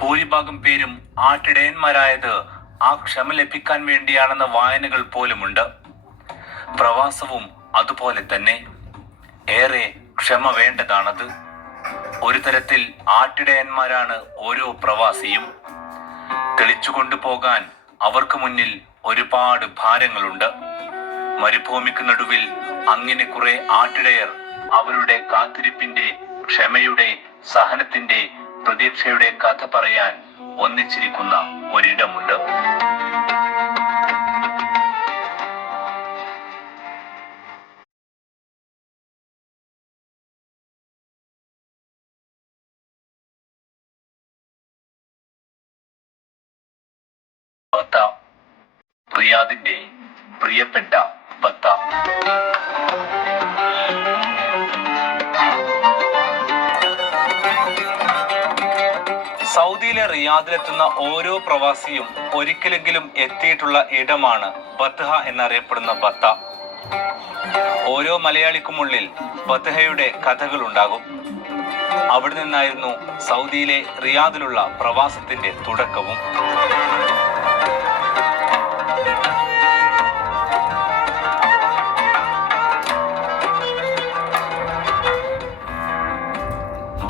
ഭൂരിഭാഗം പേരും ആട്ടിടയന്മാരായത് ആ ക്ഷമ ലഭിക്കാൻ വേണ്ടിയാണെന്ന വായനകൾ പോലുമുണ്ട്. പ്രവാസവും അതുപോലെ തന്നെ. ഏറെ ക്ഷമ വേണ്ടതാണത്. ഒരു തരത്തിൽ ആട്ടിടയന്മാരാണ് ഓരോ പ്രവാസിയും. തെളിച്ചുകൊണ്ടു പോകാൻ അവർക്ക് മുന്നിൽ ഒരുപാട് ഭാരങ്ങളുണ്ട്. മരുഭൂമിക്ക് നടുവിൽ അങ്ങനെ കുറെ ആട്ടിടയർ അവരുടെ കാത്തിരിപ്പിന്റെ, ക്ഷമയുടെ, സഹനത്തിന്റെ, പ്രതീക്ഷയുടെ കഥ പറയാൻ ഒന്നിച്ചിരിക്കുന്ന ഒരിടമുണ്ട്. ബത്ത, റിയാദിന്റെ പ്രിയപ്പെട്ട ബത്ത. സൗദിയിലെ റിയാദിലെത്തുന്ന ഓരോ പ്രവാസിയും ഒരിക്കലെങ്കിലും എത്തിയിട്ടുള്ള ഇടമാണ് ബത്ഹ എന്നറിയപ്പെടുന്ന ബത്ത. ഓരോ മലയാളിക്കുമുള്ളിൽ ബത്ഹയുടെ കഥകളുണ്ടാകും. അവിടെ നിന്നായിരുന്നു സൗദിയിലെ റിയാദിലുള്ള പ്രവാസത്തിന്റെ തുടക്കവും.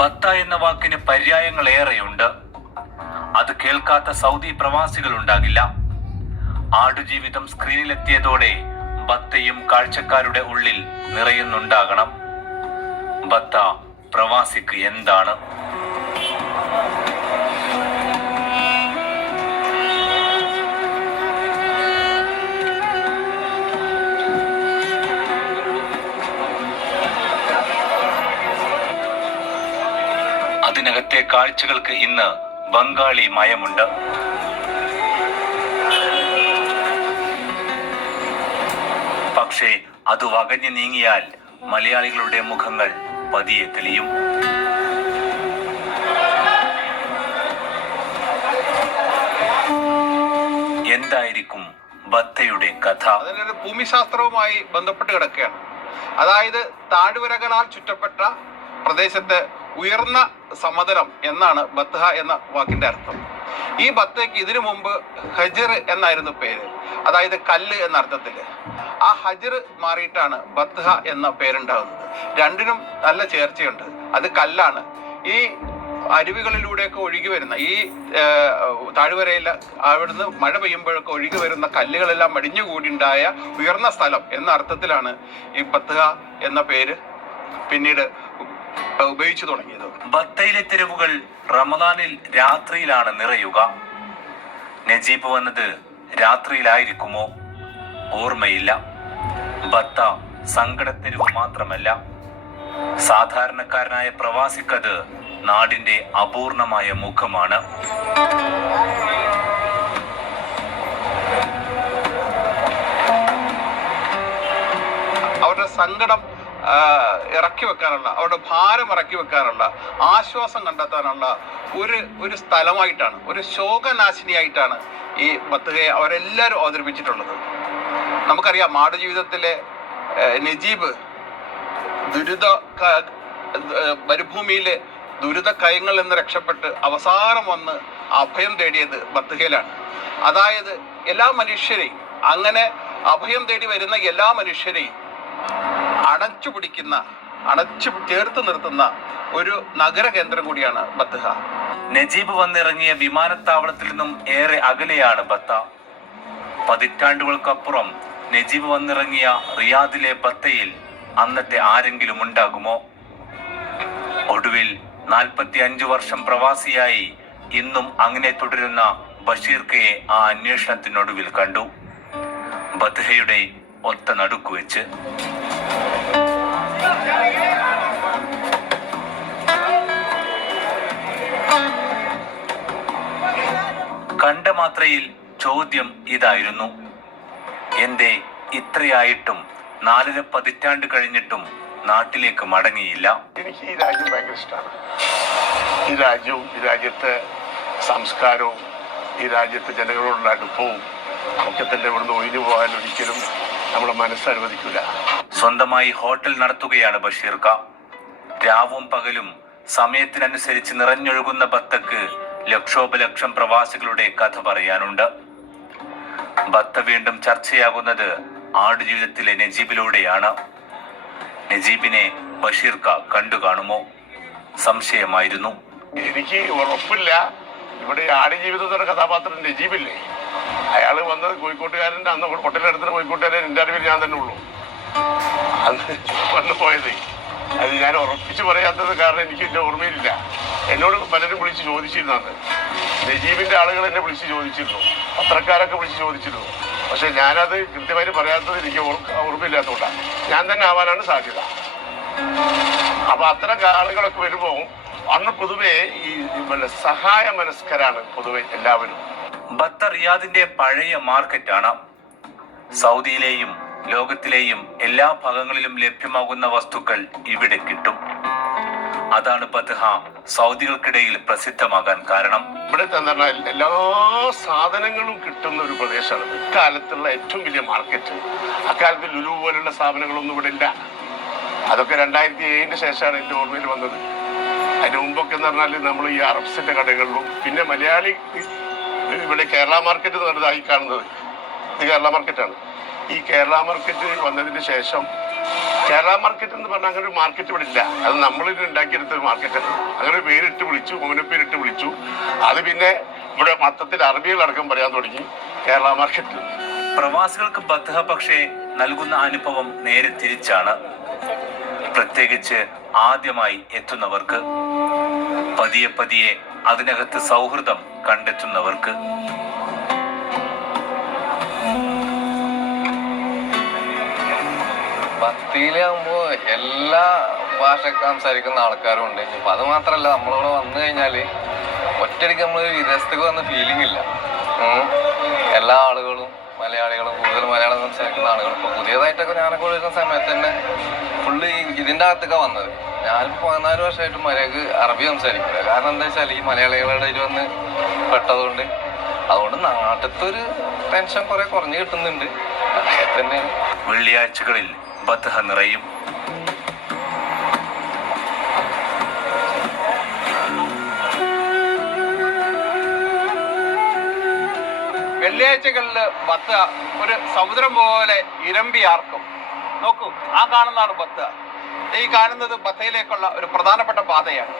ബത്ത എന്ന വാക്കിന് പര്യായങ്ങൾ ഏറെയുണ്ട്. അത് കേൾക്കാത്ത സൗദി പ്രവാസികൾ ഉണ്ടാകില്ല. ആടുജീവിതം സ്ക്രീനിലെത്തിയതോടെ ബത്തയും കാഴ്ചക്കാരുടെ ഉള്ളിൽ നിറയുന്നുണ്ടാകണം. ബത്ത പ്രവാസിക്ക് എന്താണ്? അതിനകത്തെ കാഴ്ചകൾക്ക് ഇന്ന് ബംഗാളി മയമുണ്ട്. പക്ഷേ അത് വകഞ്ഞു നീങ്ങിയാൽ മലയാളികളുടെ മുഖങ്ങൾ പതിയെ തെളിയും. എന്തായിരിക്കും ബത്തയുടെ കഥ? അതിനൊരു ഭൂമിശാസ്ത്രവുമായി ബന്ധപ്പെട്ട് കിടക്കുകയാണ്. അതായത് താഴ്വരകളാൽ ചുറ്റപ്പെട്ട പ്രദേശത്ത് ഉയർന്ന സമതലം എന്നാണ് ബത്ഹ എന്ന വാക്കിന്റെ അർത്ഥം. ഈ ബത്തയ്ക്ക് ഇതിനു മുമ്പ് ഹജർ എന്നായിരുന്നു പേര്, അതായത് കല്ല് എന്ന അർത്ഥത്തില്. ആ ഹജർ മാറിയിട്ടാണ് ബത്ഹ എന്ന പേരുണ്ടാകുന്നത്. രണ്ടിനും നല്ല ചേർച്ചയുണ്ട്. അത് കല്ലാണ്. ഈ അരുവികളിലൂടെയൊക്കെ ഒഴുകി വരുന്ന ഈ താഴ്വരയിൽ അവിടുന്ന് മഴ പെയ്യുമ്പോഴൊക്കെ ഒഴുകി വരുന്ന കല്ലുകളെല്ലാം മടിഞ്ഞുകൂടിയുണ്ടായ ഉയർന്ന സ്ഥലം എന്ന അർത്ഥത്തിലാണ് ഈ ബത്ഹ എന്ന പേര് പിന്നീട് ഉപയോഗിച്ചു തുടങ്ങിയത്. ബത്തയിലെ തെരുവുകൾ റമദാനിൽ രാത്രിയിലാണ് നിറയുക. നജീബ് വന്നത് രാത്രിയിലായിരിക്കുമോ? ഓർമ്മയില്ല. ബത്ത സങ്കടത്തെരുവ് മാത്രമല്ല, സാധാരണക്കാരനായ പ്രവാസിക്കത് നാടിന്റെ അപൂർണമായ മുഖമാണ്. അവരുടെ സങ്കടം ഇറക്കി വെക്കാനുള്ള, അവരുടെ ഭാരം ഇറക്കി വെക്കാനുള്ള, ആശ്വാസം കണ്ടെത്താനുള്ള ഒരു സ്ഥലമായിട്ടാണ്, ഒരു ശോകനാശിനിയായിട്ടാണ് ഈ ബത്ഹയെ അവരെല്ലാവരും അവതരിപ്പിച്ചിട്ടുള്ളത്. നമുക്കറിയാം, ആടുജീവിതത്തിലെ നജീബ് മരുഭൂമിയിലെ ദുരിത കയങ്ങളിൽ നിന്ന് രക്ഷപ്പെട്ട് അവസാനം വന്ന് അഭയം തേടിയത് ബത്ഹയിലാണ്. അതായത് എല്ലാ മനുഷ്യരെയും, അങ്ങനെ അഭയം തേടി വരുന്ന എല്ലാ മനുഷ്യരെയും അടച്ചു ചേർത്ത് നിർത്തുന്ന ഒരു നഗര കേന്ദ്രം കൂടിയാണ് ബത്ഹ. നജീബ് വന്നിറങ്ങിയ വിമാനത്താവളത്തിൽ നിന്നും ഏറെ അകലെയാണ് ബത്ത. പതിറ്റാണ്ടുകൾക്കപ്പുറം നജീബ് വന്നിറങ്ങിയ റിയാദിലെ ബത്തയിൽ അന്നത്തെ ആരെങ്കിലും ഉണ്ടാകുമോ? ഒടുവിൽ 45 വർഷം പ്രവാസിയായി ഇന്നും അങ്ങനെ തുടരുന്ന ബഷീർക്കയെ ആ അന്വേഷണത്തിനൊടുവിൽ കണ്ടു, ബത്ഹയുടെ ഒത്ത നടുക്കുവെച്ച്. കണ്ട മാത്രയിൽ ചോദ്യം ഇതായിരുന്നു: എന്തേ ഇത്രയായിട്ടും 4 പതിറ്റാണ്ട് കഴിഞ്ഞിട്ടും നാട്ടിലേക്ക് മടങ്ങിയില്ല? എനിക്ക് ഈ രാജ്യം ഭയങ്കര ഇഷ്ടമാണ്. ഈ രാജ്യവും, ഈ രാജ്യത്തെ സംസ്കാരവും, ഈ രാജ്യത്തെ ജനങ്ങളോടുള്ള അടുപ്പവും ഒക്കെ തന്നെ ഇവിടുന്ന് ഒഴിഞ്ഞു പോകാൻ ഒരിക്കലും നമ്മുടെ മനസ്സനുവദിക്കില്ല. സ്വന്തമായി ഹോട്ടൽ നടത്തുകയാണ് ബഷീർക്ക. രാവും പകലും സമയത്തിനനുസരിച്ച് നിറഞ്ഞൊഴുകുന്ന ബത്തക്ക് ലക്ഷോപലക്ഷം പ്രവാസികളുടെ കഥ പറയാനുണ്ട്. ബത്ത വീണ്ടും ചർച്ചയാകുന്നത് ആടുജീവിതത്തിലെ നജീബിലൂടെയാണ്. നജീബിനെ ബഷീർക്ക കണ്ടു കാണുമോ? സംശയമായിരുന്നു. എനിക്ക് ഉറപ്പില്ല. ഇവിടെ ആടുജീവിതത്തിന്റെ കഥാപാത്രം നജീബില്ലേ, അയാള് വന്നത് കോഴിക്കോട്ടുകാരൻ്റെ അന്ന് ഹോട്ടലെടുത്തിട്ട് കോഴിക്കോട്ടുകാരൻ എൻ്റെ അറിവിൽ ഞാൻ തന്നെ ഉള്ളൂ അന്ന് വന്നു പോയത്. അത് ഞാൻ ഉറപ്പിച്ച് പറയാത്തത് കാരണം എനിക്ക് എൻ്റെ ഓർമ്മയിലില്ല. എന്നോട് പലരും വിളിച്ച് ചോദിച്ചിരുന്നു. അന്ന് നജീബിൻ്റെ ആളുകൾ എന്നെ വിളിച്ച് ചോദിച്ചിരുന്നു, പത്രക്കാരൊക്കെ വിളിച്ച് ചോദിച്ചിരുന്നു. പക്ഷെ ഞാനത് കൃത്യമായിട്ട് പറയാത്തത് എനിക്ക് ഓർമ്മയില്ലാത്തതുകൊണ്ടാണ്. ഞാൻ തന്നെ ആവാനാണ് സാധ്യത. അപ്പൊ അത്തരം ആളുകളൊക്കെ വരുമ്പോൾ അന്ന് പൊതുവെ ഈ സഹായ മനസ്കരാണ് പൊതുവെ എല്ലാവരും. ബത്ത റിയാദിന്റെ പഴയ മാർക്കറ്റാണ്. സൗദിയിലെയും ലോകത്തിലെയും എല്ലാ ഭാഗങ്ങളിലും ലഭ്യമാകുന്ന വസ്തുക്കൾ ഇവിടെ കിട്ടും. അതാണ് ബത്ഹ സൗദികൾക്കിടയിൽ പ്രസിദ്ധമാകാൻ കാരണം. ഇവിടെ തന്നെ എല്ലാ സാധനങ്ങളും കിട്ടുന്ന ഒരു പ്രദേശമാണ്. ഇക്കാലത്തുള്ള ഏറ്റവും വലിയ മാർക്കറ്റ്. അക്കാലത്ത് ലുലു പോലുള്ള സ്ഥാപനങ്ങളൊന്നും ഇവിടെ ഇല്ല. അതൊക്കെ 2007 ശേഷമാണ് എൻ്റെ ഓർമ്മയിൽ വന്നത്. അതിന് മുമ്പൊക്കെ എന്ന് പറഞ്ഞാൽ നമ്മൾ ഈ അറബ്സിന്റെ കടകളിലും പിന്നെ മലയാളി ഇവിടെ കേരള മാർക്കറ്റ് എന്ന് പറഞ്ഞതായി കാണുന്നത് ഇത് കേരള മാർക്കറ്റാണ്. ഈ കേരള മാർക്കറ്റ് വന്നതിന് ശേഷം കേരള മാർക്കറ്റ് എന്ന് പറഞ്ഞാൽ അങ്ങനെ ഒരു മാർക്കറ്റ് ഇവിടെ ഇല്ല. അത് നമ്മളിത് ഉണ്ടാക്കിയെടുത്ത ഒരു മാർക്കറ്റാണ്. അങ്ങനെ ഒരു പേരിട്ട് വിളിച്ചു, ഓമനപ്പേരിട്ട് വിളിച്ചു. അത് പിന്നെ ഇവിടെ മൊത്തത്തിൽ അറബികളടക്കം പറയാൻ തുടങ്ങി കേരള മാർക്കറ്റ്. പ്രവാസികൾക്ക് ബത്ഹ പക്ഷേ നൽകുന്ന അനുഭവം നേരെ തിരിച്ചാണ്. പ്രത്യേകിച്ച് ആദ്യമായി എത്തുന്നവർക്ക്, പതിയെ പതിയെ അതിനകത്ത് സൗഹൃദം കണ്ടെത്തുന്നവർക്ക്. ഭക്തിയിലാകുമ്പോ എല്ലാ ഭാഷ സംസാരിക്കുന്ന ആൾക്കാരും ഉണ്ട്. ഇപ്പൊ അത് മാത്രല്ല, നമ്മളിവിടെ വന്നു കഴിഞ്ഞാല് ഒറ്റയടിക്ക് നമ്മൾ വിദേശത്തേക്ക് വന്ന ഫീലിംഗ് ഇല്ല. എല്ലാ ആളുകളും മലയാളികളും, കൂടുതൽ മലയാളം സംസാരിക്കുന്ന ആളുകൾ. ഇപ്പൊ പുതിയതായിട്ടൊക്കെ ഞാനൊക്കെ വരുന്ന സമയത്ത് തന്നെ ഫുള്ള് ഇതിന്റെ അകത്തൊക്കെ വന്നത്. ഞാനിപ്പോ 14 വർഷമായിട്ട് മര്യാദക്ക് അറബി സംസാരിക്കില്ല. കാരണം എന്താ വെച്ചാൽ ഈ മലയാളികളുടെ ഇടയിൽ വന്ന് പെട്ടതുകൊണ്ട്. അതുകൊണ്ട് നാട്ടിലത്തെ ഒരു ടെൻഷൻ കുറെ കുറഞ്ഞു കിട്ടുന്നുണ്ട്. തന്നെ വെള്ളിയാഴ്ചകളിൽ ബത്ഹ നിറയും. വെള്ളിയാഴ്ചകളിൽ ബത്ത ഒരു സമുദ്രം പോലെ ഇരമ്പിയാർക്കും. നോക്കൂ, ആ കാണുന്നതാണ് ബത്ത. ഈ കാണുന്നത് ബത്തയിലേക്കുള്ള ഒരു പ്രധാനപ്പെട്ട പാതയാണ്.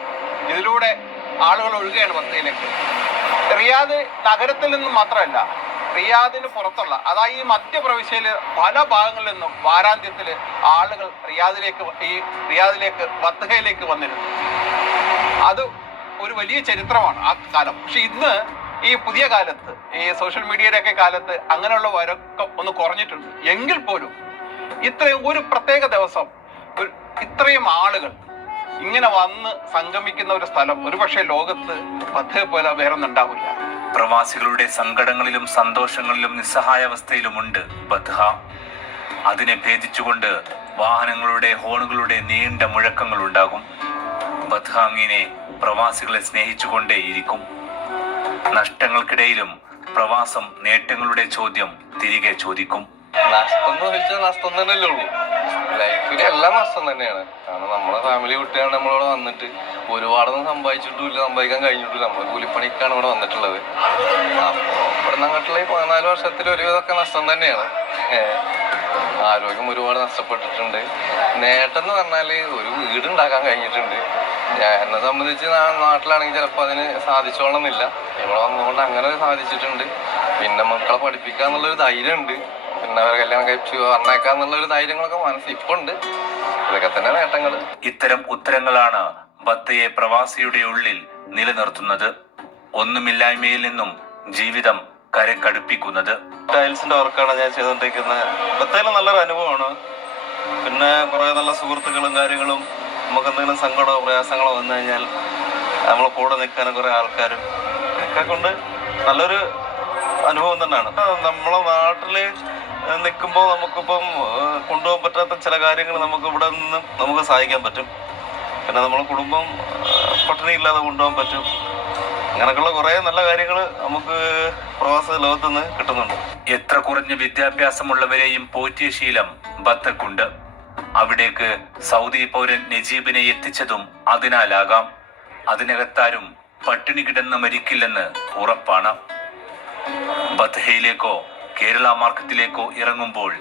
ഇതിലൂടെ ആളുകൾ ഒഴുകുകയാണ് ബത്തയിലേക്ക്. റിയാദ് നഗരത്തിൽ നിന്നും മാത്രമല്ല, റിയാദിന് പുറത്തുള്ള, അതായത് ഈ മധ്യപ്രവിശ്യയിലെ പല ഭാഗങ്ങളിൽ നിന്നും വാരാന്ത്യത്തിൽ ആളുകൾ റിയാദിലേക്ക് ബത്തയിലേക്ക് വന്നിരുന്നു. അത് ഒരു വലിയ ചരിത്രമാണ് ആ കാലം. പക്ഷെ ഇന്ന് ഈ പുതിയ കാലത്ത്, ഈ സോഷ്യൽ മീഡിയയുടെ ഒക്കെ കാലത്ത് അങ്ങനെയുള്ള വരക്കം ഒന്ന് കുറഞ്ഞിട്ടുണ്ട്. എങ്കിൽ പോലും ഇത്രയും ഒരു പ്രത്യേക ദിവസം ഇത്രയും ആളുകൾ ഇങ്ങനെ വന്ന് സംഗമിക്കുന്ന ഒരു സ്ഥലം ഒരുപക്ഷെ ലോകത്ത് ബത്തയെ പോലെ വേറൊന്നും ഉണ്ടാവില്ല. പ്രവാസികളുടെ സങ്കടങ്ങളിലും സന്തോഷങ്ങളിലും നിസ്സഹായാവസ്ഥയിലുമുണ്ട് ബത്ഹ. അതിനെ ഭേദിച്ചുകൊണ്ട് വാഹനങ്ങളുടെ ഹോണുകളുടെ നീണ്ട മുഴക്കങ്ങൾ ഉണ്ടാകും. ബത്ഹ അങ്ങനെ പ്രവാസികളെ സ്നേഹിച്ചുകൊണ്ടേയിരിക്കും. നഷ്ടങ്ങൾക്കിടയിലും പ്രവാസം നേട്ടങ്ങളുടെ ചോദ്യം തിരികെ ചോദിക്കും. നഷ്ടം എന്ന് ചോദിച്ചാൽ നഷ്ടം തന്നെയല്ലേ ഉള്ളൂ. ലൈഫിൽ എല്ലാം നഷ്ടം തന്നെയാണ്. കാരണം നമ്മളെ ഫാമിലി കുട്ടിയാണ് നമ്മളിവിടെ വന്നിട്ട് ഒരുപാടൊന്നും സമ്പാദിച്ചിട്ടില്ല, സമ്പാദിക്കാൻ കഴിഞ്ഞിട്ടില്ല. നമ്മൾ കൂലിപ്പണിക്കാണ് ഇവിടെ വന്നിട്ടുള്ളത്. അപ്പോൾ ഇവിടെ അങ്ങോട്ടുള്ള ഈ 14 വർഷത്തിൽ ഒരുവിധമൊക്കെ നഷ്ടം തന്നെയാണ്. ആരോഗ്യം ഒരുപാട് നഷ്ടപ്പെട്ടിട്ടുണ്ട്. നേട്ടം എന്ന് പറഞ്ഞാൽ ഒരു വീട് ഉണ്ടാക്കാൻ കഴിഞ്ഞിട്ടുണ്ട്. എന്നെ സംബന്ധിച്ച് നാട്ടിലാണെങ്കിൽ ചിലപ്പോൾ അതിന് സാധിച്ചോളണമെന്നില്ല. ഇവിടെ വന്നുകൊണ്ട് അങ്ങനെ സാധിച്ചിട്ടുണ്ട്. പിന്നെ മക്കളെ പഠിപ്പിക്കുക എന്നുള്ളൊരു ധൈര്യം ഉണ്ട്. പിന്നെ അവരെ കല്യാണം കഴിച്ചു പറഞ്ഞേക്കാന്നുള്ളൊരു ധൈര്യങ്ങളൊക്കെ മനസ്സിൽ ഇപ്പൊ ഉണ്ട്. ഇതൊക്കെ തന്നെ നേട്ടങ്ങൾ. ഇത്തരം ഉത്തരങ്ങളാണ് ബത്തയെ പ്രവാസിയുടെ ഉള്ളിൽ നിലനിർത്തുന്നത്. ഒന്നുമില്ലായ്മയിൽ നിന്നും ജീവിതം കരക്കടുപ്പിക്കുന്നത്. ടൈൽസിന്റെ വർക്കാണ് ഞാൻ ചെയ്തുകൊണ്ടിരിക്കുന്നത്. ബത്തയിലെ നല്ലൊരു അനുഭവമാണ്. പിന്നെ കുറെ നല്ല സുഹൃത്തുക്കളും കാര്യങ്ങളും, നമുക്ക് എന്തെങ്കിലും സങ്കടമോ പ്രയാസങ്ങളോ വന്നു കഴിഞ്ഞാൽ നമ്മളെ കൂടെ നിൽക്കാനും കുറെ ആൾക്കാരും ഒക്കെ കൊണ്ട് നല്ലൊരു അനുഭവം തന്നെയാണ്. നമ്മളെ നാട്ടില് നിൽക്കുമ്പോൾ നമുക്കിപ്പം കൊണ്ടുപോകാൻ പറ്റാത്ത ചില കാര്യങ്ങൾ നമുക്ക് ഇവിടെ നിന്ന് നമുക്ക് സഹായിക്കാൻ പറ്റും. പിന്നെ നമ്മളെ കുടുംബം പട്ടിണി ഇല്ലാതെ കൊണ്ടുപോകാൻ പറ്റും. അങ്ങനെയൊക്കെയുള്ള കുറെ നല്ല കാര്യങ്ങൾ നമുക്ക് പ്രവാസ ലോകത്ത് നിന്ന് കിട്ടുന്നുണ്ട്. എത്ര കുറഞ്ഞ വിദ്യാഭ്യാസമുള്ളവരെയും പോറ്റിയ ശീലം ബത്തക്കുണ്ട്. അവിടേക്ക് സൗദി പൗരൻ നജീബിനെ എത്തിച്ചതും അതിനാലാകാം. അതിനകത്താരും പട്ടിണി കിടന്ന് മരിക്കില്ലെന്ന് ഉറപ്പാണ്. ബത്ഹയിലേക്കോ കേരള മാർക്കറ്റിലേക്കോ ഇറങ്ങുമ്പോൾ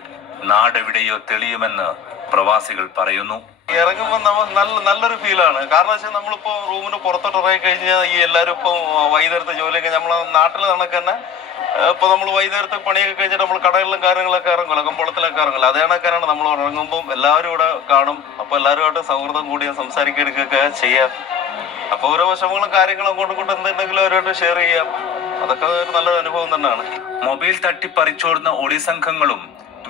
നാടെവിടെയോ തെളിയുമെന്ന് പ്രവാസികൾ പറയുന്നു. ഇറങ്ങുമ്പോൾ നമുക്ക് നല്ലൊരു ഫീലാണ്. കാരണം വെച്ചാൽ നമ്മളിപ്പോൾ റൂമിന് പുറത്തോട്ട് ഇറങ്ങി കഴിഞ്ഞാൽ ഈ എല്ലാവരും ഇപ്പോൾ വൈകുന്നേരത്തെ ജോലിയൊക്കെ നമ്മളെ നാട്ടിൽ കണക്ക് തന്നെ ഇപ്പോൾ നമ്മൾ വൈകുന്നേരത്തെ പണിയൊക്കെ കഴിഞ്ഞിട്ട് നമ്മൾ കടകളിലും കാര്യങ്ങളൊക്കെ ഇറങ്ങുമല്ലോ, കമ്പോളത്തിലൊക്കെ ഇറങ്ങില്ല. അതേ കണക്കാണ് നമ്മൾ ഇറങ്ങുമ്പം എല്ലാവരും ഇവിടെ കാണും. അപ്പോൾ എല്ലാവരുമായിട്ട് സൗഹൃദം കൂടി സംസാരിക്കുകയൊക്കെ ചെയ്യാം. അപ്പോൾ ഓരോ വിഷമങ്ങളും കാര്യങ്ങളും അങ്ങോട്ടും എന്തെങ്കിലും അവരുമായിട്ട് ഷെയർ ചെയ്യാം. അതൊക്കെ ഒരു നല്ലൊരു അനുഭവം തന്നെയാണ്. മൊബൈൽ തട്ടിപ്പറിച്ചോടുന്ന ഒളിസംഘങ്ങളും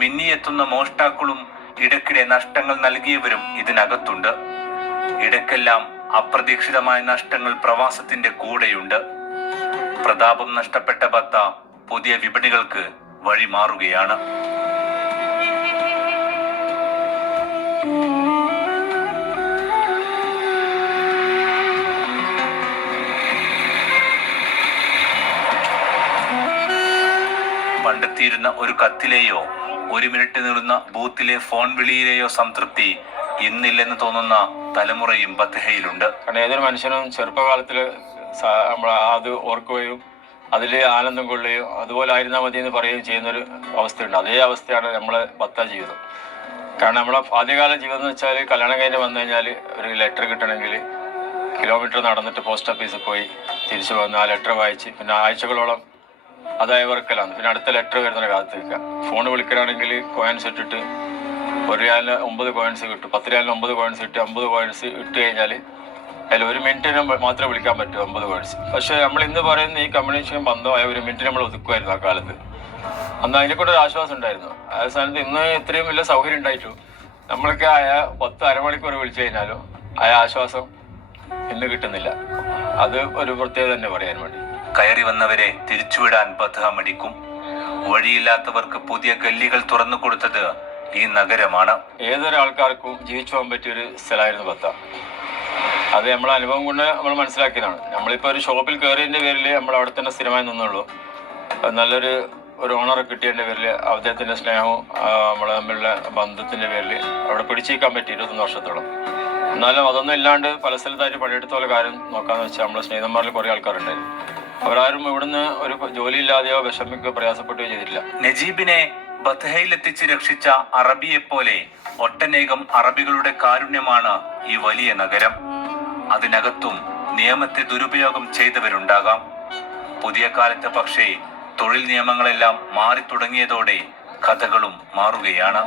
മിന്നിയെത്തുന്ന മോഷ്ടാക്കളും ഇടയ്ക്കിടെ നഷ്ടങ്ങൾ നൽകിയവരും ഇതിനകത്തുണ്ട്. ഇടയ്ക്കെല്ലാം അപ്രതീക്ഷിതമായ നഷ്ടങ്ങൾ പ്രവാസത്തിന്റെ കൂടെയുണ്ട്. പ്രതാപം നഷ്ടപ്പെട്ട ബത്ത പുതിയ വിപണികൾക്ക് വഴിമാറുകയാണ്. പണ്ടെത്തിയിരുന്ന ഒരു കത്തിലെയോ ഒരു മിനിറ്റ് നീളുന്ന ബൂത്തിലെ ഫോൺ വിളിയിലെയോ സംതൃപ്തി ഇന്നില്ലെന്ന് തോന്നുന്ന തലമുറയും ബത്ഹയിലുണ്ട്. കാരണം ഏതൊരു മനുഷ്യനും ചെറുപ്പകാലത്തിൽ നമ്മൾ അത് ഓർക്കുകയും അതിൽ ആനന്ദം കൊള്ളുകയും അതുപോലെ ആയിരുന്നാൽ മതി എന്ന് പറയുകയും ചെയ്യുന്നൊരു അവസ്ഥയുണ്ട്. അതേ അവസ്ഥയാണ് നമ്മളെ ബത്ത ജീവിതം. കാരണം നമ്മളെ ആദ്യകാല ജീവിതം എന്ന് വെച്ചാൽ കല്യാണം കഴിഞ്ഞ് വന്നു കഴിഞ്ഞാൽ ഒരു ലെറ്റർ കിട്ടണമെങ്കിൽ കിലോമീറ്റർ നടന്നിട്ട് പോസ്റ്റ് ഓഫീസിൽ പോയി തിരിച്ചു വന്ന് ആ ലെറ്റർ വായിച്ച് പിന്നെ ആഴ്ചകളോളം അതായ വർക്കലാണ്. പിന്നെ അടുത്ത ലെറ്റർ വരുന്ന കാലത്ത് നിൽക്കുക. ഫോൺ വിളിക്കുകയാണെങ്കിൽ കോയിൻസ് ഇട്ടിട്ട് ഒരു റിയാലിന് 9 കോയിൻസ് കിട്ടും, 10 റിയാലിന് 9 കോയിൻസ് ഇട്ട് 50 കോയിൻസ് ഇട്ട് കഴിഞ്ഞാൽ അതിൽ ഒരു മിനിറ്റിന് മാത്രമേ വിളിക്കാൻ പറ്റൂ 50 കോയിൻസ്. പക്ഷേ നമ്മൾ ഇന്ന് പറയുന്ന ഈ കമ്മ്യൂണിക്കേഷൻ ബന്ധമായ ഒരു മിനിറ്റ് നമ്മൾ ഒതുക്കുമായിരുന്നു ആ കാലത്ത്. അന്ന് അതിനെക്കൊണ്ട് ഒരു ആശ്വാസം ഉണ്ടായിരുന്നു. ആ സ്ഥാനത്ത് ഇന്ന് ഇത്രയും വലിയ സൗകര്യം ഉണ്ടായിട്ടു നമ്മളൊക്കെ ആയ 10 അരമണിക്കൂർ വിളിച്ചു കഴിഞ്ഞാലും ആ ആശ്വാസം ഇന്ന് കിട്ടുന്നില്ല. അത് ഒരു പ്രത്യേകത തന്നെ പറയാൻ വേണ്ടി. കയറി വന്നവരെ തിരിച്ചുവിടാൻ ബത്ഹ മടിക്കും. വഴിയില്ലാത്തവർക്ക് പുതിയ ഗല്ലികൾ തുറന്നു കൊടുത്തത് ഈ നഗരമാണ്. ഏതൊരാൾക്കാർക്കും ജീവിച്ചു പോകാൻ പറ്റിയൊരു സ്ഥലമായിരുന്നു ബത്ത. അത് നമ്മളെ അനുഭവം കൊണ്ട് നമ്മൾ മനസ്സിലാക്കിയതാണ്. നമ്മളിപ്പോൾ ഒരു ഷോപ്പിൽ കയറിയതിൻ്റെ പേരിൽ നമ്മൾ അവിടെ തന്നെ സ്ഥിരമായി നിന്നുള്ളൂ. നല്ലൊരു ഓണറെ കിട്ടിയതിൻ്റെ പേരിൽ അദ്ദേഹത്തിൻ്റെ സ്നേഹവും നമ്മളെ തമ്മിലുള്ള ബന്ധത്തിൻ്റെ പേരിൽ അവിടെ പിടിച്ചിരിക്കാൻ പറ്റി 21 വർഷത്തോളം. എന്നാലും അതൊന്നും ഇല്ലാണ്ട് പല സ്ഥലത്തായിട്ട് പണിയെടുത്ത പോലെ കാര്യം നോക്കാമെന്ന് വെച്ചാൽ നമ്മളെ സ്നേഹിതന്മാരിൽ കുറേ ആൾക്കാരുണ്ടായിരുന്നു. അവരാരും ഇവിടുന്ന് ഒരു ജോലിയില്ലാതെയോ വിഷമിക്കുകയോ പ്രയാസപ്പെടുകയോ ചെയ്തിട്ടില്ല. നജീബിനെ ബത്ഹയിലെത്തിച്ച് രക്ഷിച്ച അറബിയെപ്പോലെ ഒട്ടനേകം അറബികളുടെ കാരുണ്യമാണ് ഈ വലിയ നഗരം. അതിനകത്തും നിയമത്തെ ദുരുപയോഗം ചെയ്തവരുണ്ടാകാം. പുതിയ കാലത്ത് പക്ഷേ തൊഴിൽ നിയമങ്ങളെല്ലാം മാറി തുടങ്ങിയതോടെ കഥകളും മാറുകയാണ്.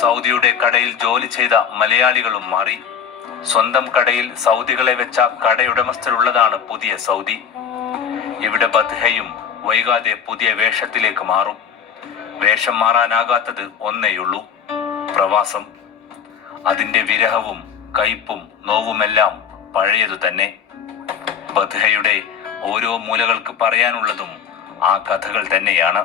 സൗദിയുടെ കടയിൽ ജോലി ചെയ്ത മലയാളികളും മാറി. സ്വന്തം കടയിൽ സൗദികളെ വെച്ച കടയുടമസ്ഥരുള്ളതാണ് പുതിയ സൗദി. ഇവിടെ ബത്ഹയും വൈകാതെ പുതിയ വേഷത്തിലേക്ക് മാറും. വേഷം മാറാനാകാത്തത് ഒന്നേയുള്ളൂ, പ്രവാസം. അതിന്റെ വിരഹവും കയ്പും നോവുമെല്ലാം പഴയതു തന്നെ. ബത്ഹയുടെ ഓരോ മൂലകൾക്ക് പറയാനുള്ളതും ആ കഥകൾ തന്നെയാണ്.